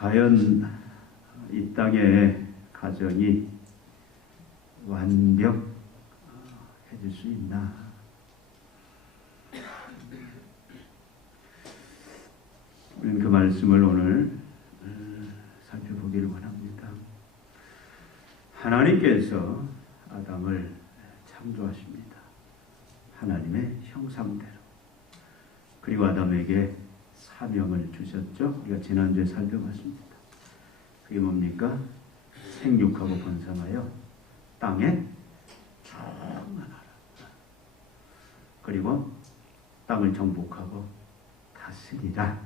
과연 이 땅의 가정이 완벽해질 수 있나? 우리는 그 말씀을 오늘 살펴보기를 원합니다. 하나님께서 아담을 창조하십니다. 하나님의 형상대로. 그리고 아담에게 사명을 주셨죠. 우리가 지난주에 살펴봤습니다. 그게 뭡니까? 생육하고 번성하여 땅에 충만하라. 그리고 땅을 정복하고 다스리라.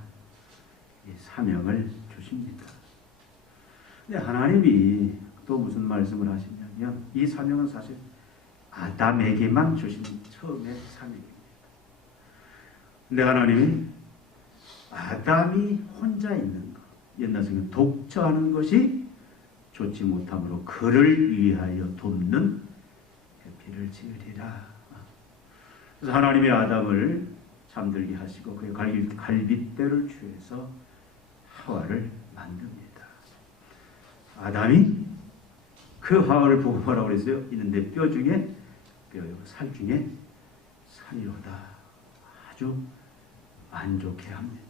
이 사명을 주십니다. 근데 하나님이 또 무슨 말씀을 하시냐면 이 사명은 사실 아담에게만 주신 처음의 사명입니다. 근데 하나님이 아담이 혼자 있는 것, 옛날 성경 독처하는 것이 좋지 못하므로 그를 위하여 돕는 배필을 지으리라. 그래서 하나님이 아담을 잠들게 하시고 그의 갈빗대를 취해서 하와를 만듭니다. 아담이 그 하와를 보고 뭐라고 그랬어요? 이는데 뼈 중에 뼈요, 살 중에 살이로다. 아주 만족해 합니다.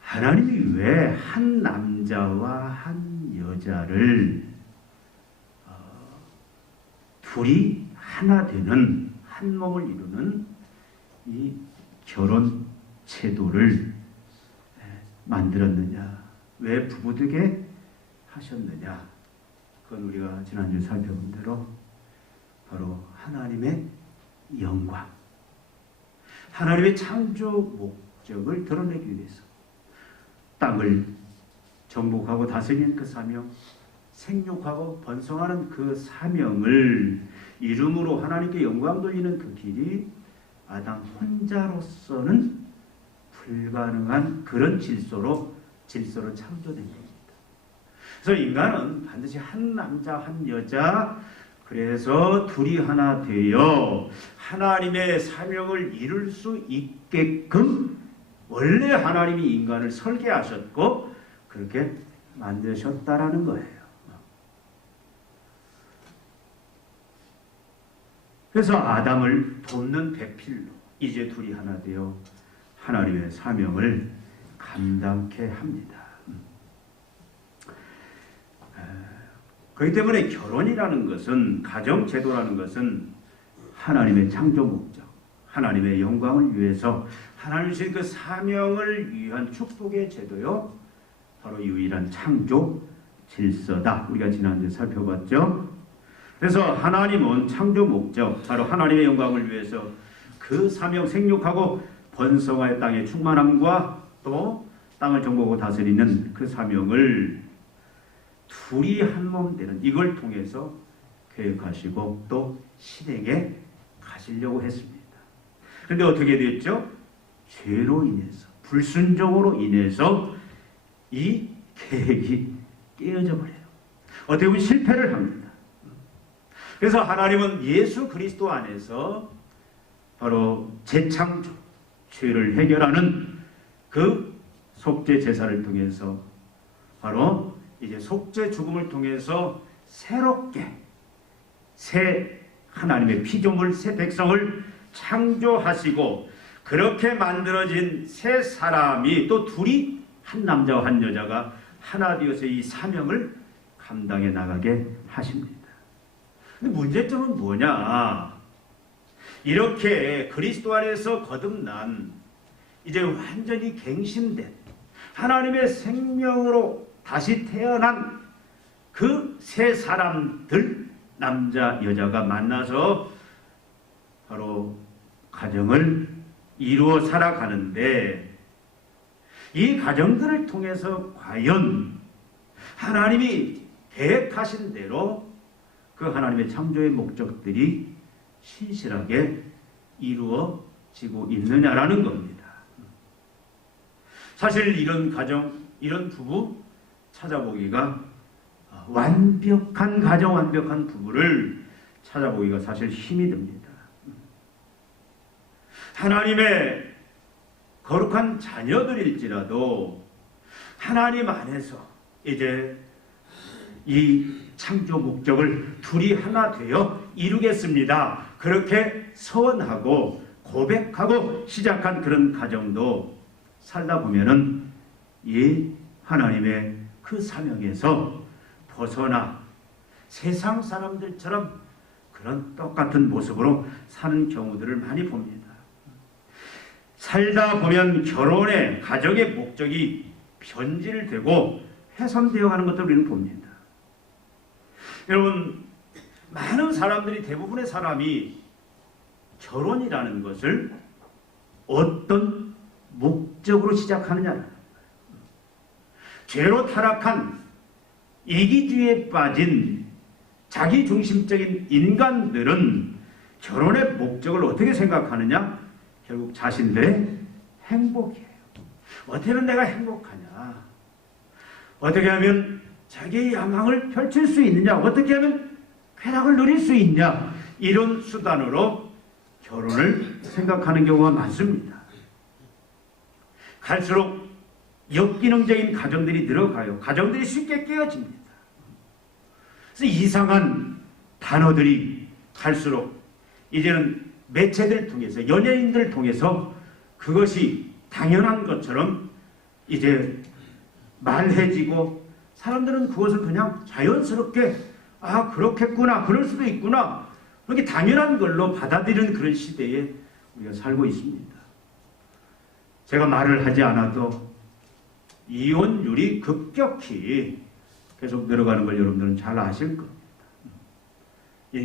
하나님이 왜 한 남자와 한 여자를 둘이 하나 되는 한 몸을 이루는 이 결혼 제도를 만들었느냐? 왜 부부되게 하셨느냐? 그건 우리가 지난주에 살펴본 대로 바로 하나님의 영광, 하나님의 창조 목적을 드러내기 위해서 땅을 정복하고 다스리는 그 사명, 생육하고 번성하는 그 사명을 이름으로 하나님께 영광 돌리는 그 길이 아담 혼자로서는 불가능한 그런 질서로 창조된 겁니다. 그래서 인간은 반드시 한 남자 한 여자, 그래서 둘이 하나 되어 하나님의 사명을 이룰 수 있게끔 원래 하나님이 인간을 설계하셨고 그렇게 만드셨다라는 거예요. 그래서 아담을 돕는 배필로 이제 둘이 하나 되어 하나님의 사명을 감당케 합니다. 그렇기 때문에 결혼이라는 것은, 가정제도라는 것은 하나님의 창조 목적, 하나님의 영광을 위해서 하나님이 주신 그 사명을 위한 축복의 제도요, 바로 유일한 창조 질서다. 우리가 지난주에 살펴봤죠. 그래서 하나님은 창조 목적, 바로 하나님의 영광을 위해서 그 사명, 생육하고 번성하여 땅의 충만함과 또 땅을 정복하고 다스리는 그 사명을 둘이 한 몸 되는 이걸 통해서 계획하시고 또 실행에 가시려고 했습니다. 그런데 어떻게 됐죠? 죄로 인해서, 불순종으로 인해서 이 계획이 깨어져 버려요. 어떻게 보면 실패를 합니다. 그래서 하나님은 예수 그리스도 안에서 바로 재창조, 죄를 해결하는 그 속죄 제사를 통해서 바로 이제 속죄 죽음을 통해서 새롭게 새 하나님의 피조물, 새 백성을 창조하시고 그렇게 만들어진 새 사람이 또 둘이 한 남자와 한 여자가 하나 되어서 이 사명을 감당해 나가게 하십니다. 근데 문제점은 뭐냐? 이렇게 그리스도 안에서 거듭난 이제 완전히 갱신된 하나님의 생명으로 다시 태어난 그 세 사람들, 남자 여자가 만나서 바로 가정을 이루어 살아가는데 이 가정들을 통해서 과연 하나님이 계획하신 대로 그 하나님의 창조의 목적들이 신실하게 이루어지고 있느냐라는 겁니다. 사실 이런 가정, 이런 부부 찾아보기가 완벽한 가정, 완벽한 부부를 찾아보기가 사실 힘이 듭니다. 하나님의 거룩한 자녀들일지라도 하나님 안에서 이제 이 창조 목적을 둘이 하나 되어 이루겠습니다. 그렇게 서원하고 고백하고 시작한 그런 가정도 살다 보면은 이 하나님의 그 사명에서 벗어나 세상 사람들처럼 그런 똑같은 모습으로 사는 경우들을 많이 봅니다. 살다 보면 결혼의 가정의 목적이 변질되고 훼손되어 가는 것들을 우리는 봅니다. 여러분, 많은 사람들이, 대부분의 사람이 결혼이라는 것을 어떤 목적으로 시작하느냐, 죄로 타락한 이기주의에 빠진 자기중심적인 인간들은 결혼의 목적을 어떻게 생각하느냐? 결국 자신들의 행복이에요. 어떻게 하면 내가 행복하냐? 어떻게 하면 자기의 야망을 펼칠 수 있느냐? 어떻게 하면 쾌락을 누릴 수 있냐? 이런 수단으로 결혼을 생각하는 경우가 많습니다. 갈수록 역기능적인 가정들이 늘어가요. 가정들이 쉽게 깨어집니다. 그래서 이상한 단어들이 갈수록 이제는 매체들을 통해서, 연예인들을 통해서 그것이 당연한 것처럼 이제 말해지고 사람들은 그것을 그냥 자연스럽게 아 그렇겠구나, 그럴 수도 있구나, 그렇게 당연한 걸로 받아들이는 그런 시대에 우리가 살고 있습니다. 제가 말을 하지 않아도 이혼율이 급격히 계속 늘어가는 걸 여러분들은 잘 아실 겁니다.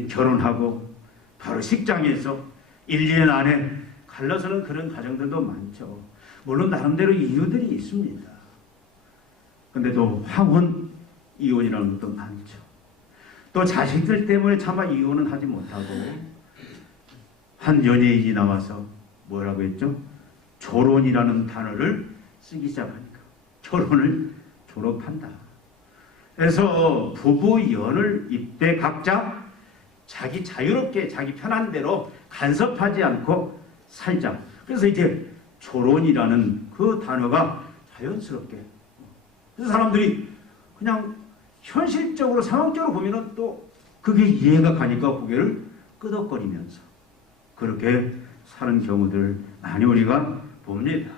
결혼하고 바로 식장에서 1, 2년 안에 갈라서는 그런 가정들도 많죠. 물론 나름대로 이유들이 있습니다. 근데 또 황혼 이혼이라는 것도 많죠. 또 자식들 때문에 차마 이혼은 하지 못하고 한 연예인이 나와서 뭐라고 했죠? 졸혼이라는 단어를 쓰기 시작하니까 결혼을 졸업한다. 그래서 부부연을 입되 각자 자기 자유롭게 자기 편한 대로 간섭하지 않고 살자. 그래서 이제 졸혼이라는 그 단어가 자연스럽게, 그래서 사람들이 그냥 현실적으로 상황적으로 보면은 또 그게 이해가 가니까 고개를 끄덕거리면서 그렇게 사는 경우들 많이 우리가 봅니다.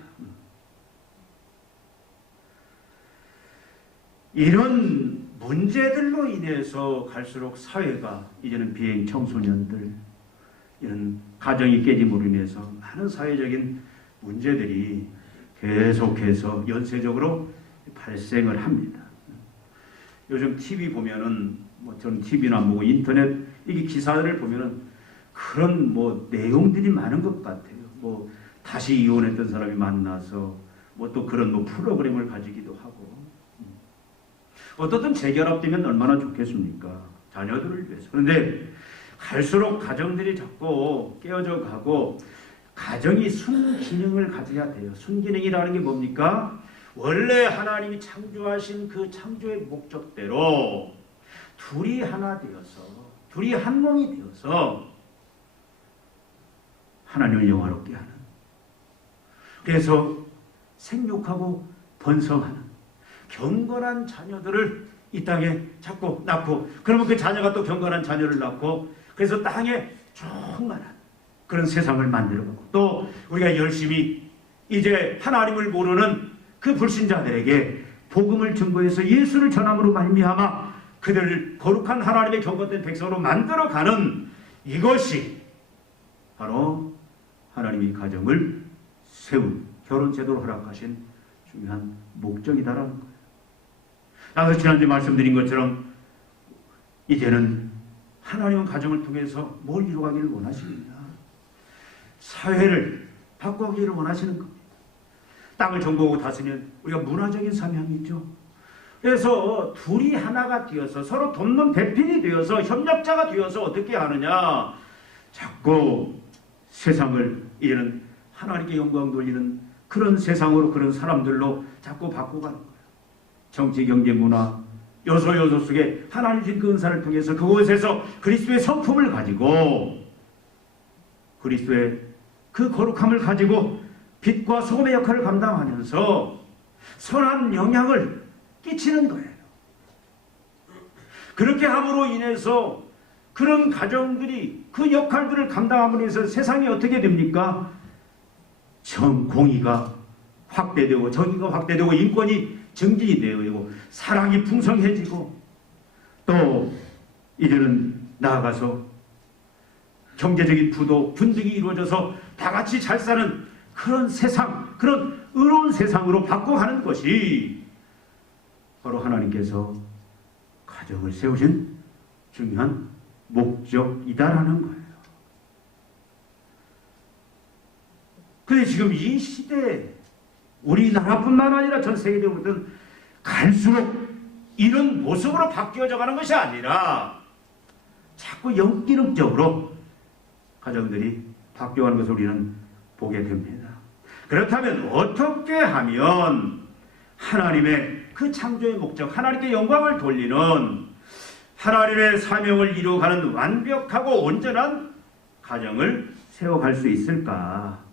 이런 문제들로 인해서 갈수록 사회가 이제는 비행 청소년들, 이런 가정이 깨짐으로 인해서 많은 사회적인 문제들이 계속해서 연쇄적으로 발생을 합니다. 요즘 TV 보면은, 저는 TV나 뭐 인터넷 이게 기사를 보면은 그런 뭐 내용들이 많은 것 같아요. 뭐 다시 이혼했던 사람이 만나서 뭐 또 그런 뭐 프로그램을 가지기도 하고. 어떻든 재결합되면 얼마나 좋겠습니까? 자녀들을 위해서. 그런데 갈수록 가정들이 자꾸 깨어져 가고 가정이 순기능을 가져야 돼요. 순기능이라는 게 뭡니까? 원래 하나님이 창조하신 그 창조의 목적대로 둘이 하나 되어서, 둘이 한 몸이 되어서 하나님을 영화롭게 하는, 그래서 생육하고 번성하는 경건한 자녀들을 이 땅에 자꾸 낳고, 그러면 그 자녀가 또 경건한 자녀를 낳고, 그래서 땅에 충만한 그런 세상을 만들어가고, 또 우리가 열심히 이제 하나님을 모르는 그 불신자들에게 복음을 증거해서 예수를 전함으로 말미암아 그들을 거룩한 하나님의 경건된 백성으로 만들어가는, 이것이 바로 하나님이 가정을 세운 결혼 제도를 허락하신 중요한 목적이다라는 거예요. 나도 지난주에 말씀드린 것처럼 이제는 하나님은 가정을 통해서 뭘 이루어가기를 원하십니다. 사회를 바꿔가기를 원하시는 겁니다. 땅을 정복하고 다스리는 우리가 문화적인 사명이 있죠. 그래서 둘이 하나가 되어서 서로 돕는 배필이 되어서 협력자가 되어서 어떻게 하느냐, 자꾸 세상을 이제는 하나님께 영광 돌리는 그런 세상으로, 그런 사람들로 자꾸 바꿔가는 거예요. 정치, 경제, 문화, 요소 속에 하나님 주신 그 은사를 통해서 그곳에서 그리스도의 성품을 가지고, 그리스도의 그 거룩함을 가지고 빛과 소금의 역할을 감당하면서 선한 영향을 끼치는 거예요. 그렇게 함으로 인해서 그런 가정들이 그 역할들을 감당함으로 해서 세상이 어떻게 됩니까? 공의가 확대되고 정의가 확대되고 인권이 증진이 되고 사랑이 풍성해지고 또 이제는 나아가서 경제적인 부도 분등이 이루어져서 다 같이 잘 사는 그런 세상, 그런 의로운 세상으로 바꿔가는 것이 바로 하나님께서 가정을 세우신 중요한 목적이다라는 거예요. 근데 지금 이 시대에 우리나라뿐만 아니라 전 세계적으로 갈수록 이런 모습으로 바뀌어져 가는 것이 아니라 자꾸 역기능적으로 가정들이 바뀌어가는 것을 우리는 보게 됩니다. 그렇다면 어떻게 하면 하나님의 그 창조의 목적, 하나님께 영광을 돌리는 하나님의 사명을 이루어가는 완벽하고 온전한 가정을 세워갈 수 있을까?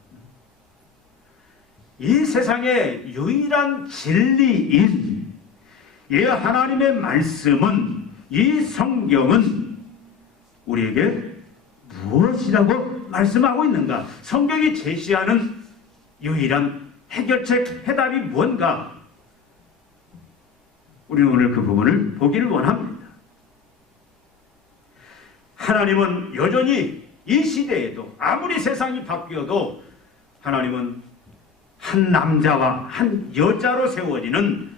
이 세상의 유일한 진리인 이 하나님의 말씀은, 이 성경은 우리에게 무엇이라고 말씀하고 있는가? 성경이 제시하는 유일한 해결책, 해답이 뭔가? 우리는 오늘 그 부분을 보기를 원합니다. 하나님은 여전히 이 시대에도 아무리 세상이 바뀌어도 하나님은 한 남자와 한 여자로 세워지는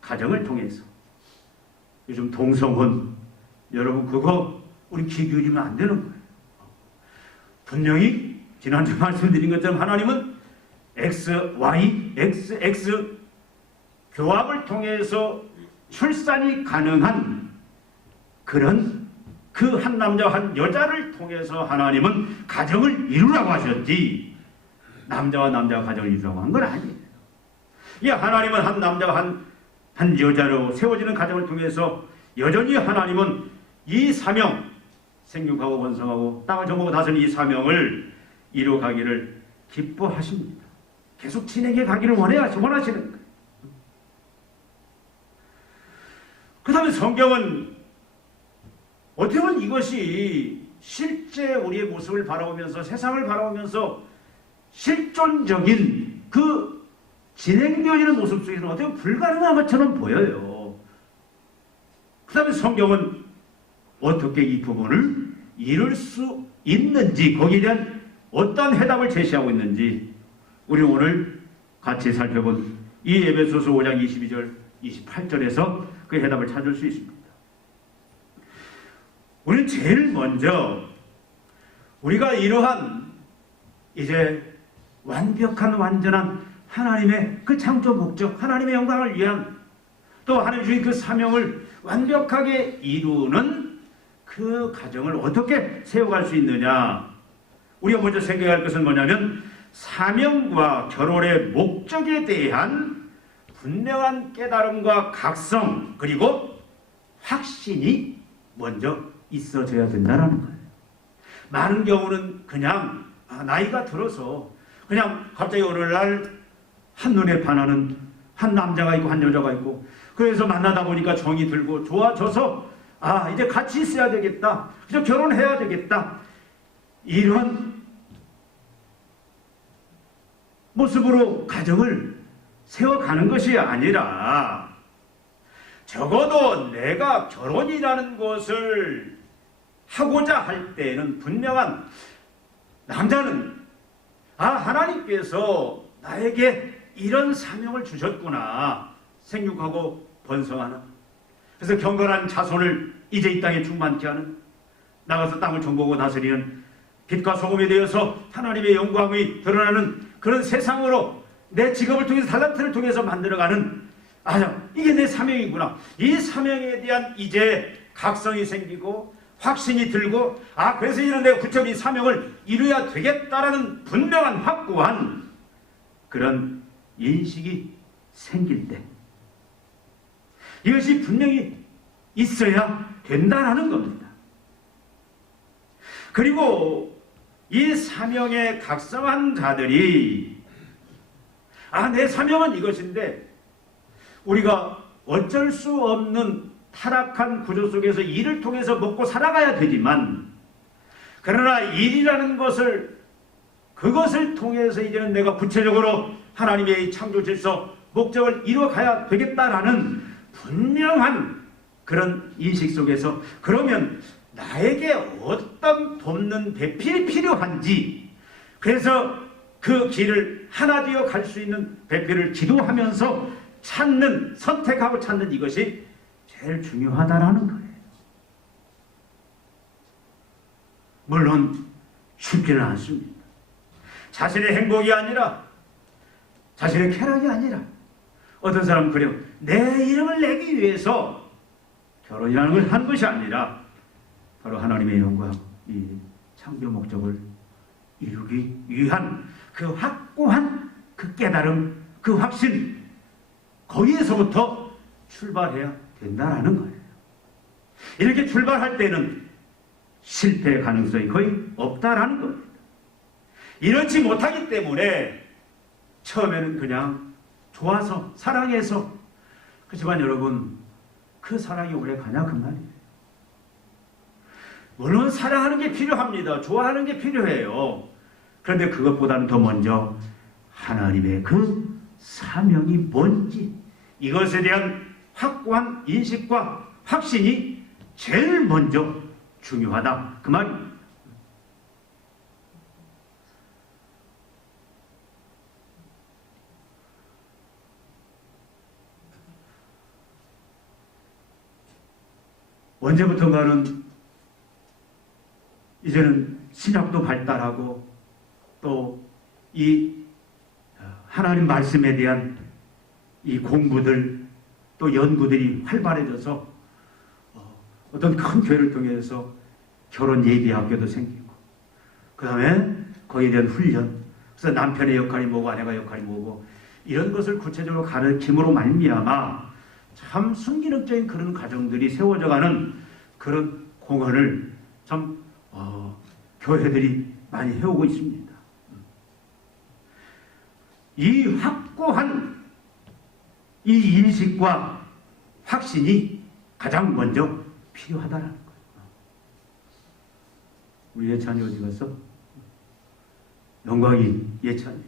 가정을 통해서, 요즘 동성혼, 여러분 그거 우리 귀 기울이면 안 되는 거예요. 분명히 지난주 말씀드린 것처럼 하나님은 XX 교합을 통해서 출산이 가능한 그런 그 한 남자와 한 여자를 통해서 하나님은 가정을 이루라고 하셨지, 남자와 남자가 가정을 이루라고 한 건 아니에요. 이 하나님은 한 남자와 한 여자로 세워지는 가정을 통해서 여전히 하나님은 이 사명, 생육하고 번성하고 땅을 정복하고 다스리는 이 사명을 이루어가기를 기뻐하십니다. 계속 진행해 가기를 원하시는 거예요. 그 다음에 성경은 어떻게 보면 이것이 실제 우리의 모습을 바라보면서 세상을 바라보면서 실존적인 그 진행되어지는 모습 속에서는 어떻게 보면 불가능한 것처럼 보여요. 그 다음에 성경은 어떻게 이 부분을 이룰 수 있는지, 거기에 대한 어떤 해답을 제시하고 있는지 우리 오늘 같이 살펴본 이 에베소서 5장 22절 28절에서 그 해답을 찾을 수 있습니다. 우리는 제일 먼저 우리가 이러한 이제 완벽한 완전한 하나님의 그 창조 목적, 하나님의 영광을 위한 또 하나님 주신 그 사명을 완벽하게 이루는 그 가정을 어떻게 세워갈 수 있느냐? 우리가 먼저 생각할 것은 뭐냐면 사명과 결혼의 목적에 대한 분명한 깨달음과 각성, 그리고 확신이 먼저 있어져야 된다는 거예요. 많은 경우는 그냥 나이가 들어서 그냥 갑자기 어느 날 한눈에 반하는 한 남자가 있고 한 여자가 있고, 그래서 만나다 보니까 정이 들고 좋아져서 이제 같이 있어야 되겠다, 그저 결혼해야 되겠다, 이런 모습으로 가정을 세워가는 것이 아니라 적어도 내가 결혼이라는 것을 하고자 할 때는 분명한, 남자는 하나님께서 나에게 이런 사명을 주셨구나, 생육하고 번성하는, 그래서 경건한 자손을 이제 이 땅에 충만케 하는, 나가서 땅을 정복하고 다스리는 빛과 소금이 되어서 하나님의 영광이 드러나는 그런 세상으로 내 직업을 통해서 달란트를 통해서 만들어가는, 이게 내 사명이구나, 이 사명에 대한 이제 각성이 생기고 확신이 들고, 그래서 이런 내가 구체적인 이 사명을 이루어야 되겠다라는 분명한 확고한 그런 인식이 생길 때 이것이 분명히 있어야 된다라는 겁니다. 그리고 이 사명에 각성한 자들이 내 사명은 이것인데 우리가 어쩔 수 없는 타락한 구조 속에서 일을 통해서 먹고 살아가야 되지만, 그러나 일이라는 그것을 통해서 이제는 내가 구체적으로 하나님의 창조 질서 목적을 이루어가야 되겠다라는 분명한 그런 인식 속에서, 그러면 나에게 어떤 돕는 배필이 필요한지, 그래서 그 길을 하나 되어 갈 수 있는 배필을 기도하면서 선택하고 찾는 이것이 제일 중요하다라는 거예요. 물론 쉽지는 않습니다. 자신의 행복이 아니라, 자신의 쾌락이 아니라, 어떤 사람은 그래요. 내 이름을 내기 위해서 결혼이라는 걸 하는 것이 아니라 바로 하나님의 영광, 이 창조 목적을 이루기 위한 그 확고한 그 깨달음, 그 확신, 거기에서부터 출발해야 된다라는 거예요. 이렇게 출발할 때는 실패 가능성이 거의 없다라는 겁니다. 이렇지 못하기 때문에 처음에는 그냥 좋아서, 사랑해서, 그렇지만 여러분, 그 사랑이 오래 가냐 그 말이에요. 물론 사랑하는 게 필요합니다. 좋아하는 게 필요해요. 그런데 그것보다는 더 먼저 하나님의 그 사명이 뭔지, 이것에 대한 확고한 인식과 확신이 제일 먼저 중요하다 그 말입니다. 언제부턴가는 이제는 신학도 발달하고 또 이 하나님 말씀에 대한 이 공부들 또 연구들이 활발해져서 어떤 큰 교회를 통해서 결혼 예비학교도 생기고, 그 다음에 거기에 대한 훈련, 그래서 남편의 역할이 뭐고 아내가 역할이 뭐고 이런 것을 구체적으로 가르침으로 말미암아 참 순기능적인 그런 가정들이 세워져가는 그런 공헌을 참 교회들이 많이 해오고 있습니다. 이 확고한 이 인식과 확신이 가장 먼저 필요하다는 거예요. 우리 예찬이 어디 갔어? 영광이 예찬이,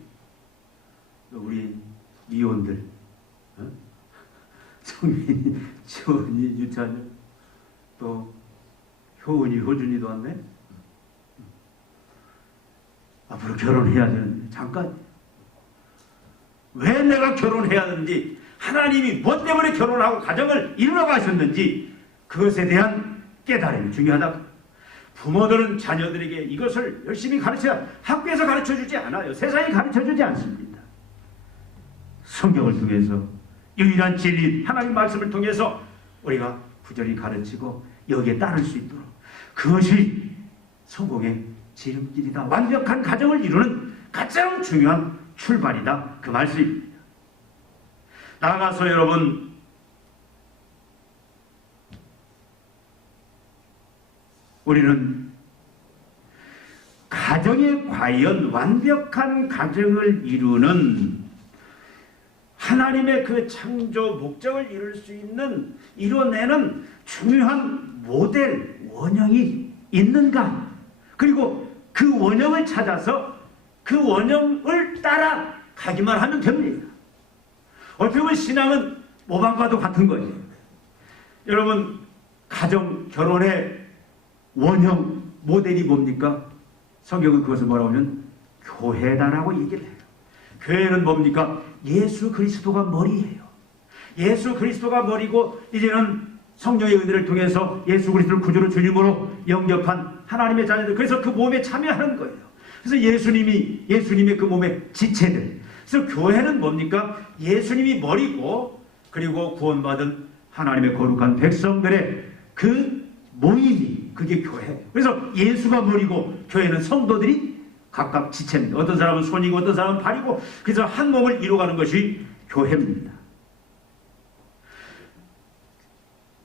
우리 이혼들, 성민이, 지원이, 유찬이, 또 효은이, 효준이도 왔네. 앞으로 결혼해야 되는데 잠깐, 왜 내가 결혼해야 하는지, 하나님이 뭐 때문에 결혼하고 가정을 이루어 가셨는지 그것에 대한 깨달음이 중요하다. 부모들은 자녀들에게 이것을 열심히 가르쳐야, 학교에서 가르쳐주지 않아요. 세상이 가르쳐주지 않습니다. 성경을 통해서 유일한 진리 하나님 말씀을 통해서 우리가 부지런히 가르치고 여기에 따를 수 있도록, 그것이 성공의 지름길이다. 완벽한 가정을 이루는 가장 중요한 출발이다 그 말씀입니다. 나아가서 여러분, 우리는 가정에 과연 완벽한 가정을 하나님의 그 창조 목적을 이뤄내는 중요한 모델, 원형이 있는가? 그리고 그 원형을 찾아서 그 원형을 따라 가기만 하면 됩니다. 어떻게 보면 신앙은 모방과도 같은 거예요. 여러분, 가정, 결혼의 원형, 모델이 뭡니까? 성경은 그것을 뭐라고 하면 교회다라고 얘기를 해요. 교회는 뭡니까? 예수 그리스도가 머리예요. 예수 그리스도가 머리고, 이제는 성령의 은혜를 통해서 예수 그리스도를 구주로 주님으로 영접한 하나님의 자녀들, 그래서 그 몸에 참여하는 거예요. 그래서 예수님의 그 몸의 지체들. 그래서 교회는 뭡니까? 예수님이 머리고, 그리고 구원받은 하나님의 거룩한 백성들의 그 모임이, 그게 교회예요. 그래서 예수가 머리고 교회는 성도들이 각각 지체입니다. 어떤 사람은 손이고 어떤 사람은 발이고, 그래서 한 몸을 이루어가는 것이 교회입니다.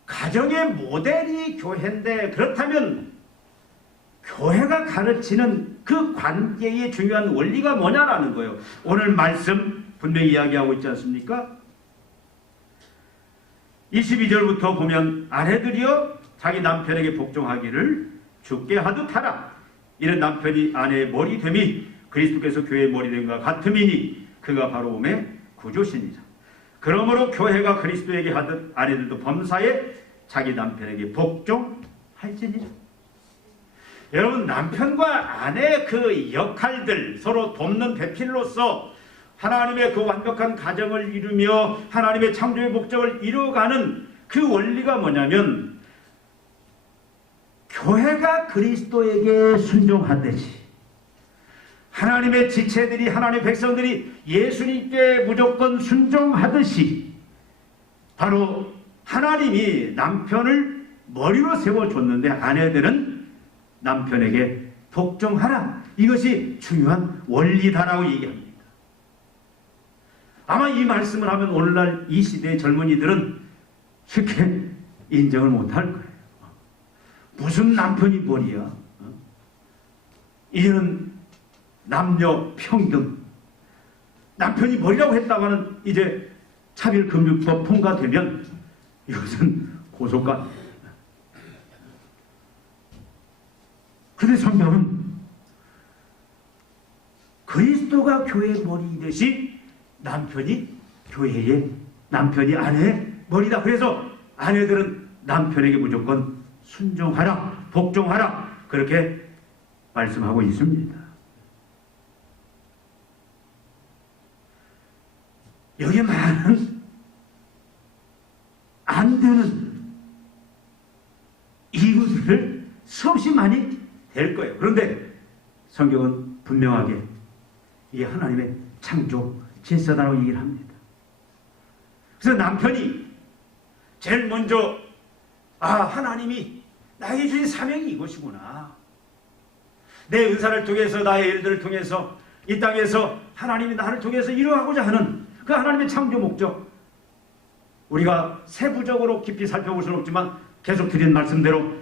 가정의 모델이 교회인데, 그렇다면 교회가 가르치는 그 관계의 중요한 원리가 뭐냐라는 거예요. 오늘 말씀 분명히 이야기하고 있지 않습니까? 22절부터 보면 아내들이여 자기 남편에게 복종하기를 주께 하듯 하라. 이는 남편이 아내의 머리 됨이 그리스도께서 교회의 머리 됨과 같음이니 그가 바로 몸의 구주시니라. 그러므로 교회가 그리스도에게 하듯 아내들도 범사에 자기 남편에게 복종할지니라. 여러분, 남편과 아내의 그 역할들 서로 돕는 배필로서 하나님의 그 완벽한 가정을 이루며 하나님의 창조의 목적을 이루어가는 그 원리가 뭐냐면, 교회가 그리스도에게 순종하듯이 하나님의 지체들이, 하나님의 백성들이 예수님께 무조건 순종하듯이 바로 하나님이 남편을 머리로 세워줬는데 아내들은 남편에게 복종하라. 이것이 중요한 원리다라고 얘기합니다. 아마 이 말씀을 하면 오늘날 이 시대의 젊은이들은 쉽게 인정을 못할 거예요. 무슨 남편이 머리야? 이제는 남녀 평등. 남편이 머리라고 했다가는 이제 차별금지법 통과되면 이것은 고소가. 그런데 성경은 그리스도가 교회의 머리이듯이 남편이 아내의 머리다. 그래서 아내들은 남편에게 무조건 순종하라, 복종하라, 그렇게 말씀하고 있습니다. 여기에 많은 안 되는 이유들을 수없이 많이 될 거예요. 그런데 성경은 분명하게 이게 하나님의 창조 질서다라고 얘기를 합니다. 그래서 남편이 제일 먼저 하나님이 나에게 주신 사명이 이것이구나. 내 은사를 통해서, 나의 일들을 통해서 이 땅에서 하나님이 나를 통해서 이루어가고자 하는 그 하나님의 창조 목적, 우리가 세부적으로 깊이 살펴볼 수는 없지만 계속 드린 말씀대로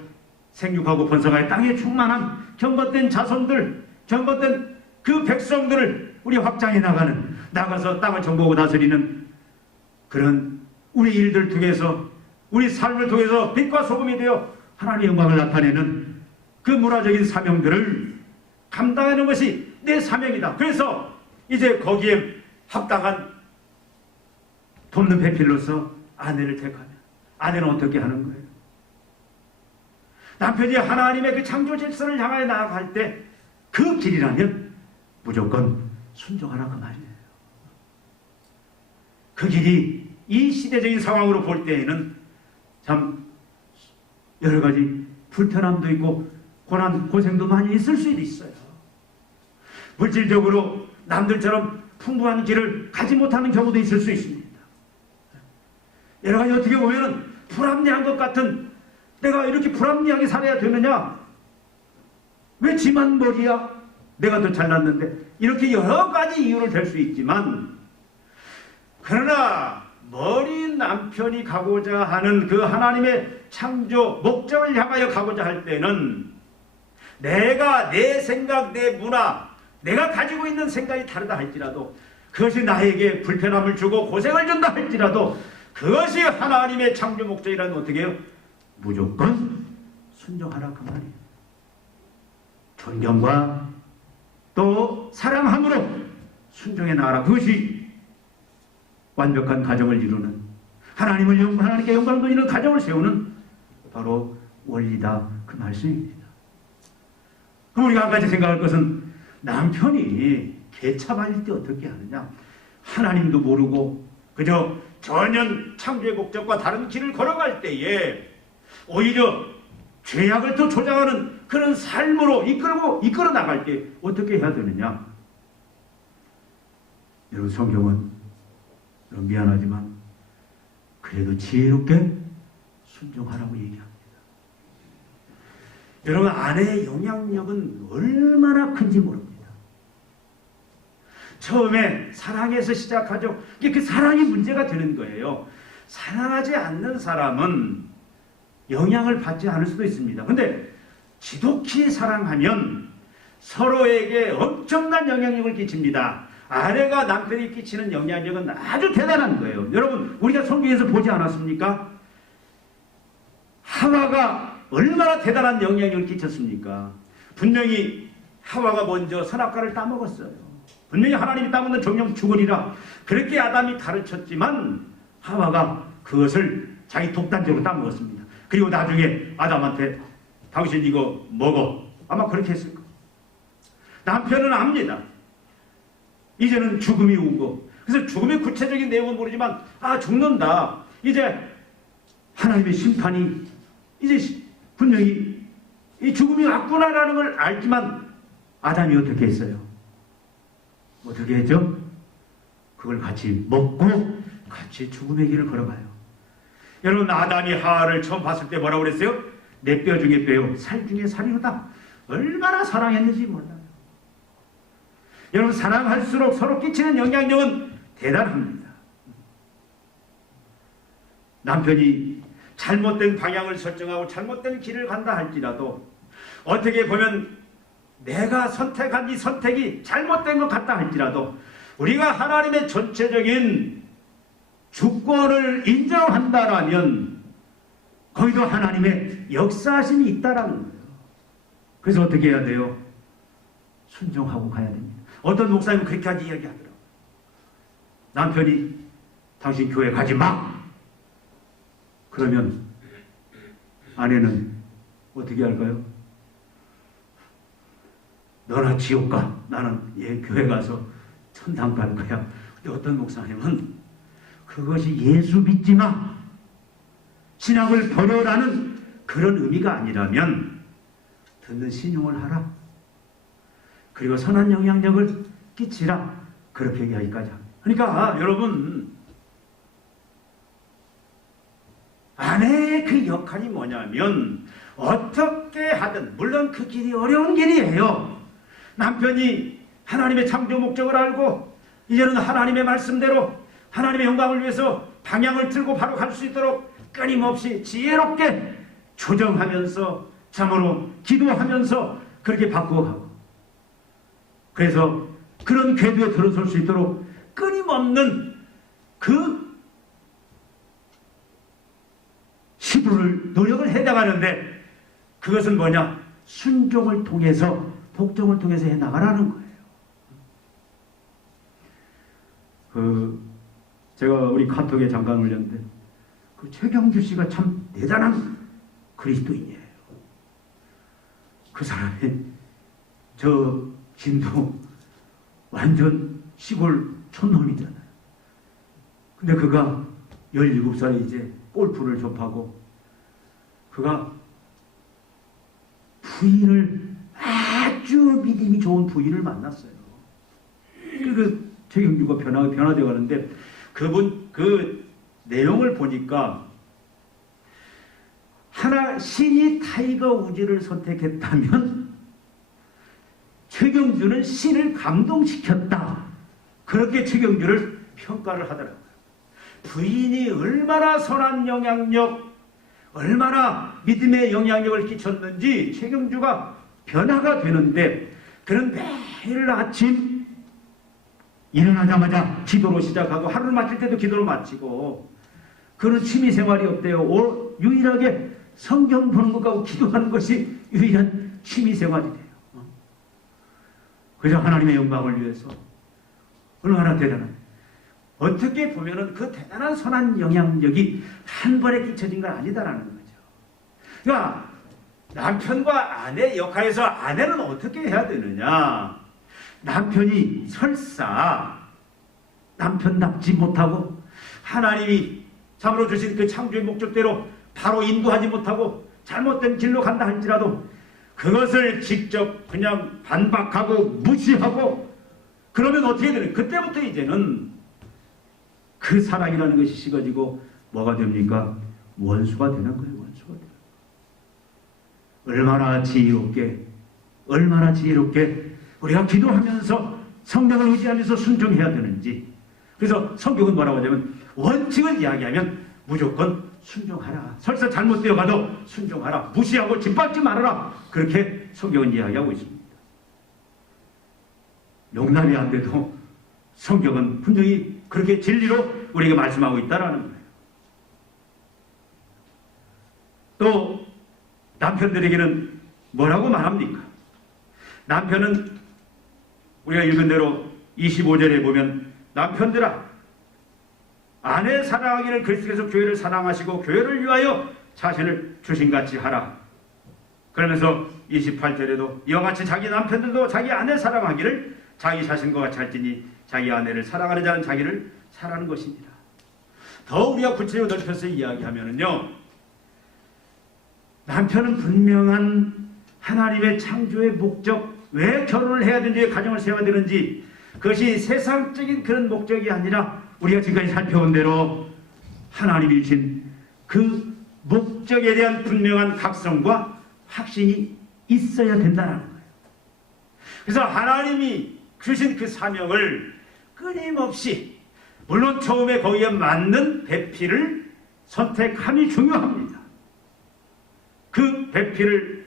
생육하고 번성하여 땅에 충만한 경것된 자손들, 경것된 그 백성들을 우리 확장해 나가서 땅을 정복하고 다스리는 그런 우리 일들 통해서, 우리 삶을 통해서 빛과 소금이 되어 하나님의 영광을 나타내는 그 문화적인 사명들을 감당하는 것이 내 사명이다. 그래서 이제 거기에 합당한 돕는 배필로서 아내를 택하면 아내는 어떻게 하는 거예요? 남편이 하나님의 그 창조 질서를 향하여 나아갈 때 그 길이라면 무조건 순종하라 그 말이에요. 그 길이 이 시대적인 상황으로 볼 때에는 참 여러 가지 불편함도 있고 고난, 고생도 많이 있을 수도 있어요. 물질적으로 남들처럼 풍부한 길을 가지 못하는 경우도 있을 수 있습니다. 여러 가지 어떻게 보면 불합리한 것 같은, 내가 이렇게 불합리하게 살아야 되느냐? 왜 지만 머리야? 내가 더 잘났는데. 이렇게 여러 가지 이유를 댈 수 있지만, 그러나 머리 남편이 가고자 하는 그 하나님의 창조 목적을 향하여 가고자 할 때는 내가, 내 생각, 내 문화, 내가 가지고 있는 생각이 다르다 할지라도, 그것이 나에게 불편함을 주고 고생을 준다 할지라도, 그것이 하나님의 창조 목적이라는 어떻게 해요? 무조건 순종하라 그 말이에요. 존경과 또 사랑함으로 순종해 나가라. 그것이 완벽한 가정을 이루는, 하나님께 영광을 돌리는 가정을 세우는 바로 원리다 그 말씀입니다. 그럼 우리가 한 가지 생각할 것은, 남편이 개차반일 때 어떻게 하느냐? 하나님도 모르고 그저 전혀 창조의 목적과 다른 길을 걸어갈 때에 오히려 죄악을 더 조장하는 그런 삶으로 이끌어 나갈 때 어떻게 해야 되느냐? 여러분, 성경은 여러분 미안하지만 그래도 지혜롭게 순종하라고 얘기합니다. 여러분, 아내의 영향력은 얼마나 큰지 모릅니다. 처음에 사랑해서 시작하죠. 그 사랑이 문제가 되는 거예요. 사랑하지 않는 사람은 영향을 받지 않을 수도 있습니다. 근데 지독히 사랑하면 서로에게 엄청난 영향력을 끼칩니다. 아내가 남편이 끼치는 영향력은 아주 대단한 거예요. 여러분, 우리가 성경에서 보지 않았습니까? 하와가 얼마나 대단한 영향력을 끼쳤습니까? 분명히 하와가 먼저 선악과를 따먹었어요. 분명히 하나님이 따먹는 정령 죽으리라 그렇게 아담이 가르쳤지만 하와가 그것을 자기 독단적으로 따먹었습니다. 그리고 나중에 아담한테 당신 이거 먹어. 아마 그렇게 했을 거예요. 남편은 압니다. 이제는 죽음이 오고, 그래서 죽음의 구체적인 내용은 모르지만 죽는다. 이제 하나님의 심판이 이제 분명히 이 죽음이 왔구나라는 걸 알지만 아담이 어떻게 했어요? 어떻게 했죠? 그걸 같이 먹고 같이 죽음의 길을 걸어가요. 여러분, 아담이 하와를 처음 봤을 때 뭐라고 그랬어요? 내 뼈 중에 뼈요, 살 중에 살이로다. 얼마나 사랑했는지 몰라요. 여러분, 사랑할수록 서로 끼치는 영향력은 대단합니다. 남편이 잘못된 방향을 설정하고 잘못된 길을 간다 할지라도 어떻게 보면 내가 선택한 이 선택이 잘못된 것 같다 할지라도 우리가 하나님의 전체적인 주권을 인정한다라면 거기도 하나님의 역사하심이 있다라는 거예요. 그래서 어떻게 해야 돼요? 순종하고 가야 됩니다. 어떤 목사님은 그렇게까지 이야기하더라고요. 남편이 당신 교회 가지 마! 그러면 아내는 어떻게 할까요? 너나 지옥 가. 나는 얘 교회 가서 천당 갈 거야. 근데 어떤 목사님은 그것이 예수 믿지 마. 신앙을 버려라는 그런 의미가 아니라면 듣는 신용을 하라. 그리고 선한 영향력을 끼치라. 그렇게 이야기까지 합니다. 그러니까 여러분, 아내의 그 역할이 뭐냐면 어떻게 하든, 물론 그 길이 어려운 길이에요. 남편이 하나님의 창조 목적을 알고 이제는 하나님의 말씀대로 하나님의 영광을 위해서 방향을 틀고 바로 갈 수 있도록 끊임없이 지혜롭게 조정하면서 참으로 기도하면서 그렇게 바꾸어가고, 그래서 그런 궤도에 들어설 수 있도록 끊임없는 그 시도를, 노력을 해나가는데 그것은 뭐냐? 순종을 통해서, 복종을 통해서 해나가라는 거예요. 제가 우리 카톡에 잠깐 올렸는데 최경주 씨가 참 대단한 그리스도인이에요. 그 사람이 저 진도 완전 시골 촌놈이잖아요. 근데 그가 17살에 이제 골프를 접하고 그가 부인을, 아주 믿음이 좋은 부인을 만났어요. 그 최경주가 변화되어 가는데 그분 그 내용을 보니까 신이 타이거 우즈를 선택했다면 최경주는 신을 감동시켰다. 그렇게 최경주를 평가를 하더라고요. 부인이 얼마나 선한 영향력, 얼마나 믿음의 영향력을 끼쳤는지 최경주가 변화가 되는데, 그는 매일 아침 일어나자마자 기도로 시작하고 하루를 마칠 때도 기도로 마치고, 그는 취미생활이 없대요. 유일하게 성경 보는 것하고 기도하는 것이 유일한 취미생활이 돼요. 그저 하나님의 영광을 위해서. 얼마나 대단한, 어떻게 보면은 그 대단한 선한 영향력이 한 번에 끼쳐진 건 아니다라는 거죠. 그러니까 남편과 아내 역할에서 아내는 어떻게 해야 되느냐? 남편이 설사 남편답지 못하고 하나님이 참으로 주신 그 창조의 목적대로 바로 인도하지 못하고 잘못된 길로 간다 할지라도 그것을 직접 그냥 반박하고 무시하고 그러면 어떻게 되는? 그때부터 이제는 그 사랑이라는 것이 식어지고 뭐가 됩니까? 원수가 되는 거예요. 원수가 돼요. 얼마나 지혜롭게, 얼마나 지혜롭게 우리가 기도하면서 성령을 의지하면서 순종해야 되는지. 그래서 성경은 뭐라고 하냐면 원칙을 이야기하면 무조건 순종하라. 설사 잘못되어 가도 순종하라. 무시하고 짓밟지 말아라. 그렇게 성경은 이야기하고 있습니다. 용납이 안 돼도 성경은 분명히 그렇게 진리로 우리에게 말씀하고 있다는 거예요. 또 남편들에게는 뭐라고 말합니까? 남편은 우리가 읽은 대로 25절에 보면 남편들아 아내 사랑하기를 그리스도께서 교회를 사랑하시고 교회를 위하여 자신을 주신같이 하라. 그러면서 28절에도 이와 같이 자기 남편들도 자기 아내 사랑하기를 자기 자신과 같이 할지니 자기 아내를 사랑하는 자는 자기를 사랑하는 것입니다. 더 우리가 구체적으로 넓혀서 이야기하면요, 남편은 분명한 하나님의 창조의 목적, 왜 결혼을 해야 되는지, 왜 가정을 세워야 되는지, 그것이 세상적인 그런 목적이 아니라 우리가 지금까지 살펴본 대로 하나님이 주신 그 목적에 대한 분명한 각성과 확신이 있어야 된다는 거예요. 그래서 하나님이 주신 그 사명을 끊임없이, 물론 처음에 거기에 맞는 배필을 선택함이 중요합니다. 그 배필을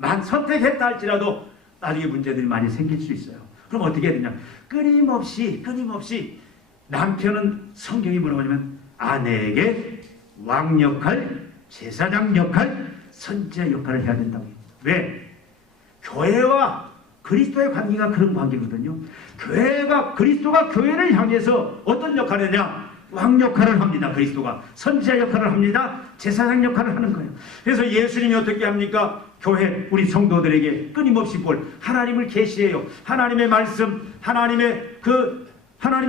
선택했다 할지라도 나중에 문제들이 많이 생길 수 있어요. 그럼 어떻게 해야 되냐? 끊임없이 남편은 성경이 뭐라고 하냐면 아내에게 왕 역할, 제사장 역할, 선지자 역할을 해야 된다고 합니다. 왜? 교회와 그리스도의 관계가 그런 관계거든요. 그리스도가 교회를 향해서 어떤 역할을 하냐? 왕 역할을 합니다. 그리스도가 선지자 역할을 합니다. 제사장 역할을 하는 거예요. 그래서 예수님이 어떻게 합니까? 교회 우리 성도들에게 끊임없이 하나님을 계시해요. 하나님의 말씀, 하나님의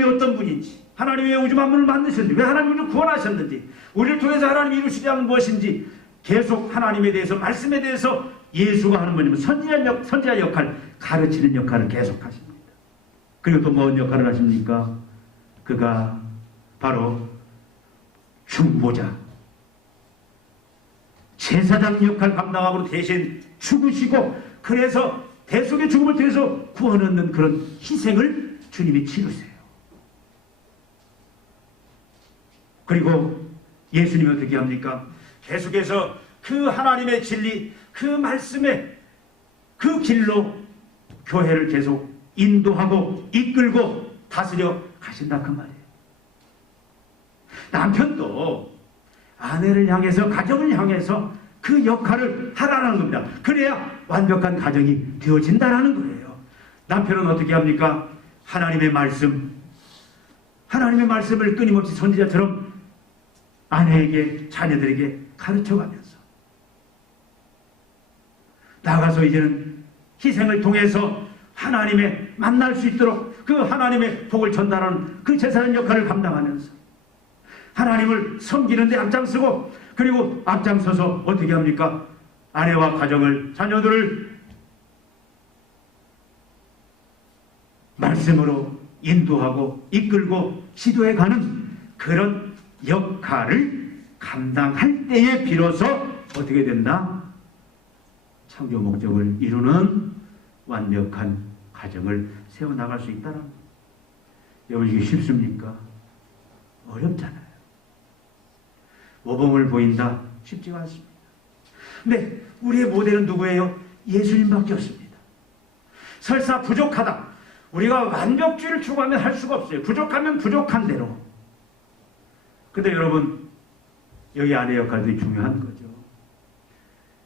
어떤 분인지, 하나님이 왜 우주 만물을 만드셨는지, 왜 하나님이 우리를 구원하셨는지, 우리를 통해서 하나님이 이루시려 하는 무엇인지 계속 하나님에 대해서, 말씀에 대해서 예수가 하는 뭐냐면 선지자 역할, 가르치는 역할을 계속 하십니다. 그리고 또 뭔 역할을 하십니까? 그가 바로 중보자, 제사장 역할 감당하고 대신 죽으시고, 그래서 대속의 죽음을 통해서 구원 얻는 그런 희생을 주님이 치르세요. 그리고 예수님이 어떻게 합니까? 계속해서 그 하나님의 진리, 그 말씀의 그 길로 교회를 계속 인도하고 이끌고 다스려 가신다 그 말이에요. 남편도 아내를 향해서, 가정을 향해서 그 역할을 하라는 겁니다. 그래야 완벽한 가정이 되어진다는 거예요. 남편은 어떻게 합니까? 하나님의 말씀을 끊임없이 선지자처럼 아내에게, 자녀들에게 가르쳐가면서 나가서 이제는 희생을 통해서 하나님의 만날 수 있도록 그 하나님의 복을 전달하는 그 제사장 역할을 감당하면서 하나님을 섬기는 데 앞장서고, 그리고 앞장서서 어떻게 합니까? 아내와 가정을, 자녀들을 말씀으로 인도하고 이끌고 지도해 가는 그런 역할을 감당할 때에 비로소 어떻게 된다? 창조 목적을 이루는 완벽한 가정을 세워나갈 수 있다는 거예요. 여러분, 이게 쉽습니까? 어렵잖아요. 모범을 보인다? 쉽지가 않습니다. 근데 우리의 모델은 누구예요? 예수님밖에 없습니다. 설사 부족하다, 우리가 완벽주의를 추구하면 할 수가 없어요. 부족하면 부족한 대로. 근데 여러분, 여기 아내 역할도 중요한 거죠.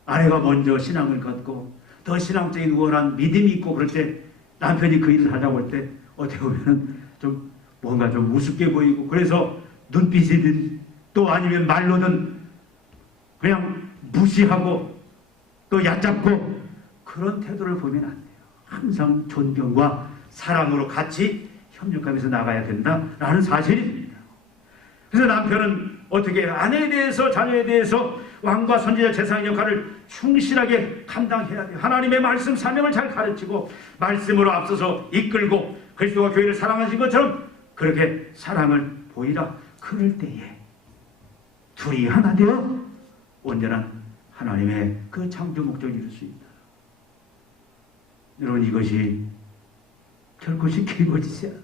아내가 먼저 신앙을 갖고 더 신앙적인 우월한 믿음이 있고, 그럴 때 남편이 그 일을 하자고 할 때 어떻게 보면 좀 뭔가 좀 우습게 보이고, 그래서 눈빛이든 또 아니면 말로든 그냥 무시하고 또 얕잡고 그런 태도를 보면 안 돼요. 항상 존경과 사랑으로 같이 협력하면서 나가야 된다라는 사실입니다. 그래서 남편은 어떻게 아내에 대해서, 자녀에 대해서 왕과 선지자, 제사장 역할을 충실하게 감당해야 돼요. 하나님의 말씀, 사명을 잘 가르치고 말씀으로 앞서서 이끌고 그리스도가 교회를 사랑하신 것처럼 그렇게 사랑을 보이라. 그럴 때에 둘이 하나 되어 온전한 하나님의 그 창조 목적을 이룰 수 있다. 여러분, 이것이 결코 쉽게 이루어지지 않아요.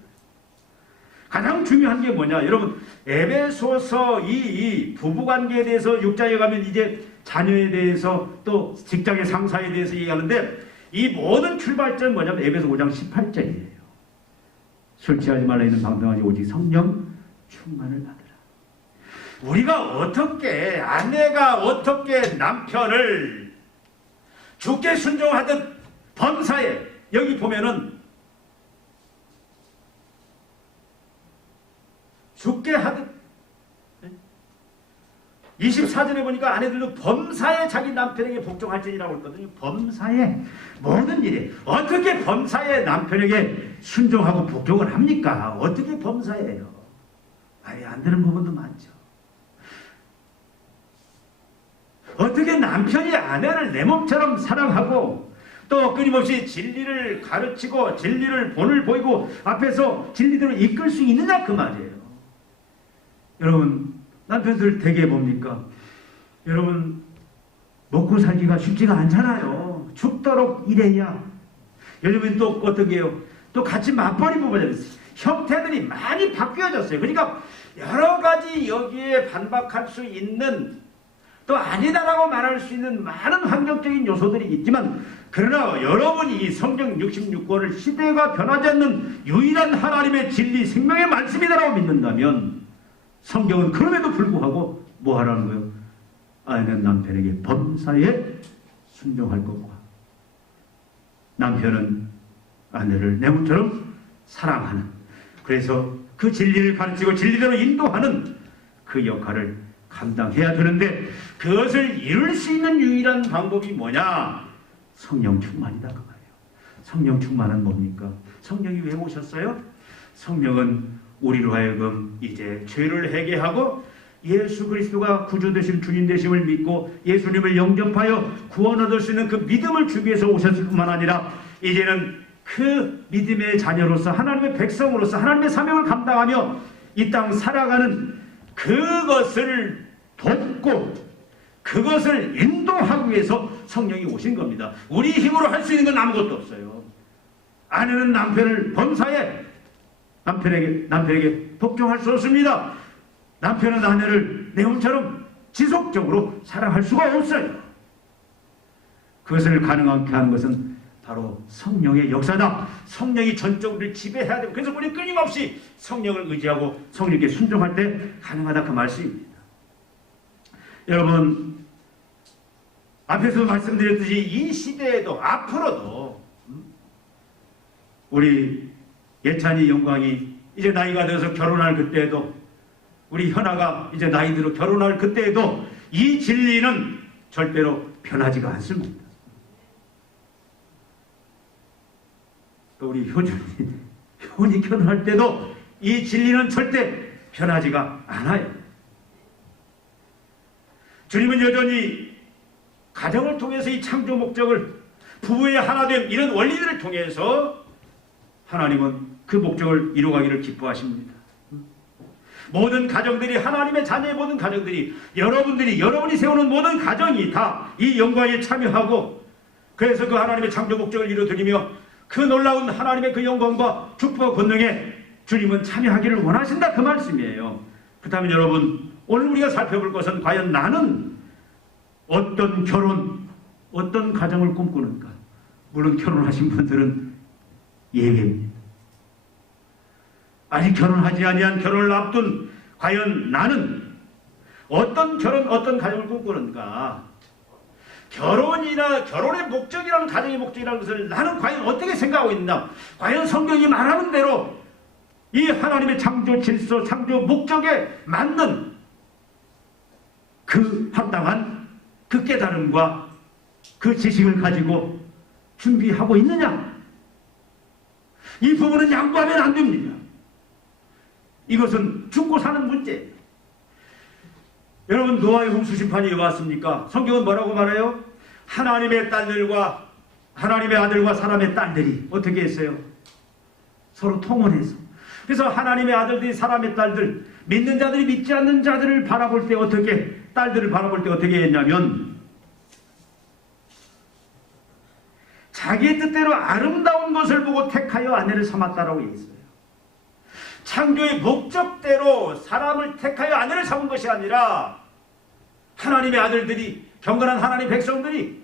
가장 중요한 게 뭐냐? 여러분, 에베소서 이 부부관계에 대해서 6장에 가면 이제 자녀에 대해서 또 직장의 상사에 대해서 얘기하는데, 이 모든 출발점은 뭐냐면 에베소 5장 18절이에요. 술 취하지 말라 있는 방탕하지 오직 성령 충만을 받으라. 우리가 어떻게 아내가 어떻게 남편을 주께 순종하듯 범사에 여기 보면은 주께 하듯 24절에 보니까 아내들도 범사에 자기 남편에게 복종할지니라고 했거든요. 범사에 모든 일에 어떻게 범사에 남편에게 순종하고 복종을 합니까? 어떻게 범사예요? 아예 안 되는 부분도 많죠. 어떻게 남편이 아내를 내 몸처럼 사랑하고 또 끊임없이 진리를 가르치고 진리를 본을 보이고 앞에서 진리대로 이끌 수 있느냐 그 말이에요. 여러분 남편들 되게 뭡니까? 여러분 먹고 살기가 쉽지가 않잖아요. 죽도록 일해야. 요즘엔 또 어떻게 해요? 또 같이 맞벌이 부부가 됐어요. 형태들이 많이 바뀌어졌어요. 그러니까 여러 가지 여기에 반박할 수 있는 또 아니다라고 말할 수 있는 많은 환경적인 요소들이 있지만 그러나 여러분이 이 성경 66권을 시대가 변하지 않는 유일한 하나님의 진리 생명의 말씀이다라고 믿는다면 성경은 그럼에도 불구하고 뭐 하라는 거예요? 아내는 남편에게 범사에 순종할 것과 남편은 아내를 내 몸처럼 사랑하는, 그래서 그 진리를 가르치고 진리대로 인도하는 그 역할을 감당해야 되는데 그것을 이룰 수 있는 유일한 방법이 뭐냐? 성령 충만이다 그 말이에요. 성령 충만은 뭡니까? 성령이 왜 오셨어요? 성령은 우리로 하여금 이제 죄를 회개하고 예수 그리스도가 구주 되신 주님 되심을 믿고 예수님을 영접하여 구원 얻을 수 있는 그 믿음을 주기 위해서 오셨을 뿐만 아니라 이제는 그 믿음의 자녀로서 하나님의 백성으로서 하나님의 사명을 감당하며 이 땅 살아가는 그것을 돕고 그것을 인도하기 위해서 성령이 오신 겁니다. 우리 힘으로 할 수 있는 건 아무것도 없어요. 아내는 남편을 범사에 남편에게 복종할 수 없습니다. 남편은 아내를 내 몸처럼 지속적으로 사랑할 수가 없어요. 그것을 가능하게 하는 것은 바로 성령의 역사다. 성령이 전적으로 지배해야 되고 그래서 우리 끊임없이 성령을 의지하고 성령께 순종할 때 가능하다 그 말씀입니다. 여러분 앞에서 말씀드렸듯이 이 시대에도 앞으로도 우리 예찬이 영광이 이제 나이가 들어서 결혼할 그때에도 우리 현아가 이제 나이 들어 결혼할 그때에도 이 진리는 절대로 변하지가 않습니다. 또 우리 효준이 결혼할 때도 이 진리는 절대 변하지가 않아요. 주님은 여전히 가정을 통해서 이 창조 목적을 부부의 하나됨 이런 원리들을 통해서 하나님은 그 목적을 이루어가기를 기뻐하십니다. 모든 가정들이 하나님의 자녀의 모든 가정들이 여러분이 세우는 모든 가정이 다 이 영광에 참여하고 그래서 그 하나님의 창조 목적을 이루어드리며 그 놀라운 하나님의 그 영광과 축복과 권능에 주님은 참여하기를 원하신다 그 말씀이에요. 그렇다면 여러분 오늘 우리가 살펴볼 것은 과연 나는 어떤 결혼 어떤 가정을 꿈꾸는가. 물론 결혼하신 분들은 예외입니다. 아직 결혼하지 아니한 결혼을 앞둔 과연 나는 어떤 결혼 어떤 가정을 꿈꾸는가. 결혼의 목적이라는 가정의 목적이라는 것을 나는 과연 어떻게 생각하고 있나. 과연 성경이 말하는 대로 이 하나님의 창조 질서 창조 목적에 맞는 그 합당한 그 깨달음과 그 지식을 가지고 준비하고 있느냐. 이 부분은 양보하면 안 됩니다. 이것은 죽고 사는 문제예요. 여러분 노아의 홍수심판이 왜 왔습니까? 성경은 뭐라고 말해요? 하나님의 딸들과 하나님의 아들과 사람의 딸들이 어떻게 했어요? 서로 통혼해서. 그래서 하나님의 아들들이 사람의 딸들 믿는 자들이 믿지 않는 자들을 바라볼 때 어떻게 딸들을 바라볼 때 어떻게 했냐면 자기의 뜻대로 아름다운 것을 보고 택하여 아내를 삼았다라고 얘기했어요. 창조의 목적대로 사람을 택하여 아내를 삼은 것이 아니라 하나님의 아들들이 경건한 하나님의 백성들이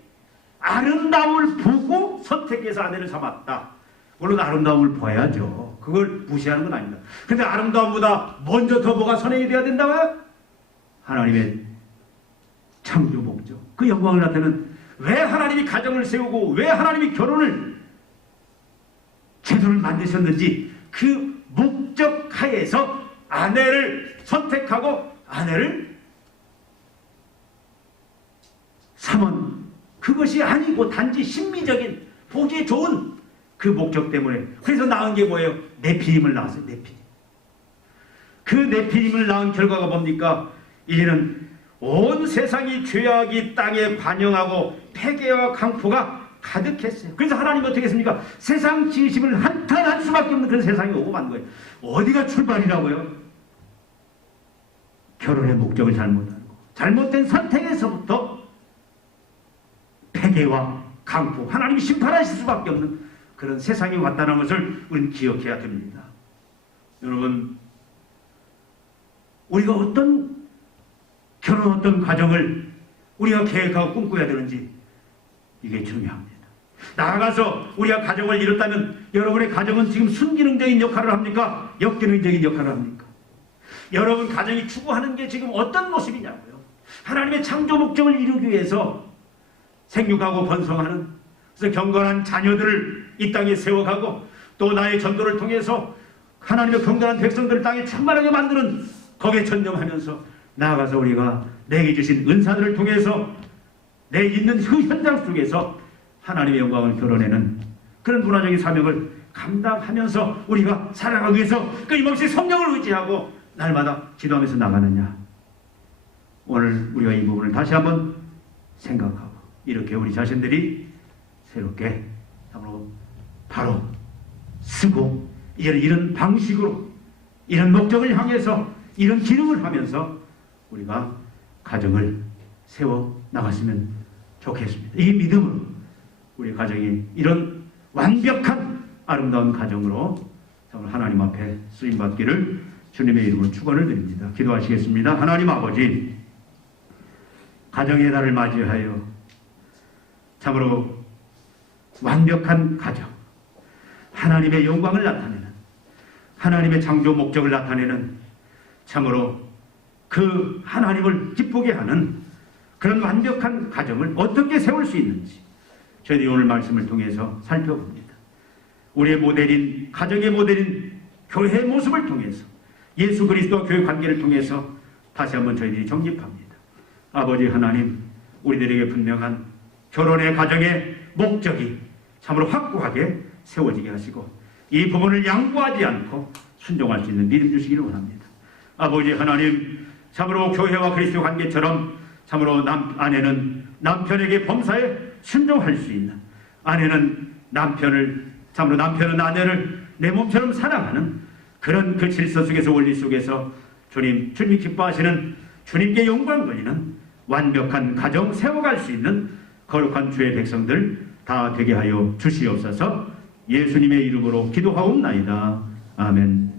아름다움을 보고 선택해서 아내를 삼았다. 물론 아름다움을 봐야죠. 그걸 무시하는 건 아닙니다. 근데 아름다움보다 먼저 더 뭐가 선행이 돼야 된다고요? 하나님의 창조 목적, 그 영광을 나타내는, 왜 하나님이 가정을 세우고 왜 하나님이 결혼을 제도를 만드셨는지 그 목적 하에서 아내를 선택하고 아내를 삼은, 그것이 아니고 단지 심미적인 보기 좋은 그 목적 때문에. 그래서 낳은 게 뭐예요? 네피림을 낳았어요. 네피림. 그 네피림을 낳은 결과가 뭡니까? 이제는 온 세상이 죄악이 땅에 관영하고 폐괴와 강포가 가득했어요. 그래서 하나님은 어떻게 했습니까? 세상 진심을 한탄할 수밖에 없는 그런 세상이 오고 만 거예요. 어디가 출발이라고요? 결혼의 목적을 잘못 알고 잘못된 선택에서부터 폐괴와 강포, 하나님이 심판하실 수밖에 없는 그런 세상이 왔다는 것을 우리는 기억해야 됩니다. 여러분, 우리가 어떤 결혼, 어떤 가정을 우리가 계획하고 꿈꿔야 되는지 이게 중요합니다. 나아가서 우리가 가정을 이뤘다면 여러분의 가정은 지금 순기능적인 역할을 합니까? 역기능적인 역할을 합니까? 여러분 가정이 추구하는 게 지금 어떤 모습이냐고요? 하나님의 창조 목적을 이루기 위해서 생육하고 번성하는, 그래서 경건한 자녀들을 이 땅에 세워가고 또 나의 전도를 통해서 하나님의 경건한 백성들을 땅에 충만하게 만드는, 거기에 전념하면서 나아가서 우리가 내게 주신 은사들을 통해서 내 있는 그 현장 속에서 하나님의 영광을 드러내는 그런 문화적인 사명을 감당하면서 우리가 살아가기 위해서 끊임없이 성령을 의지하고 날마다 기도하면서 나가느냐. 오늘 우리가 이 부분을 다시 한번 생각하고 이렇게 우리 자신들이 새롭게 바로 쓰고 이런 방식으로 이런 목적을 향해서 이런 기능을 하면서 우리가 가정을 세워 나갔으면 좋겠습니다. 이 믿음으로 우리 가정이 이런 완벽한 아름다운 가정으로 하나님 앞에 쓰임받기를 주님의 이름으로 축원을 드립니다. 기도하시겠습니다. 하나님 아버지, 가정의 날을 맞이하여 참으로 완벽한 가정, 하나님의 영광을 나타내는, 하나님의 창조 목적을 나타내는, 참으로 그 하나님을 기쁘게 하는 그런 완벽한 가정을 어떻게 세울 수 있는지 저희들이 오늘 말씀을 통해서 살펴봅니다. 우리의 모델인, 가정의 모델인 교회의 모습을 통해서, 예수 그리스도와 교회 관계를 통해서 다시 한번 저희들이 정립합니다. 아버지 하나님, 우리들에게 분명한 결혼의 가정의 목적이 참으로 확고하게 세워지게 하시고 이 부분을 양보하지 않고 순종할 수 있는 믿음 주시기를 원합니다. 아버지 하나님, 참으로 교회와 그리스도 관계처럼 참으로 아내는 남편에게 범사에 순종할 수 있는, 아내는 참으로 남편은 아내를 내 몸처럼 사랑하는 그런 그 질서 속에서, 원리 속에서 주님이 기뻐하시는, 주님께 영광 돌리는 완벽한 가정 세워갈 수 있는 거룩한 주의 백성들 다 되게 하여 주시옵소서. 예수님의 이름으로 기도하옵나이다. 아멘.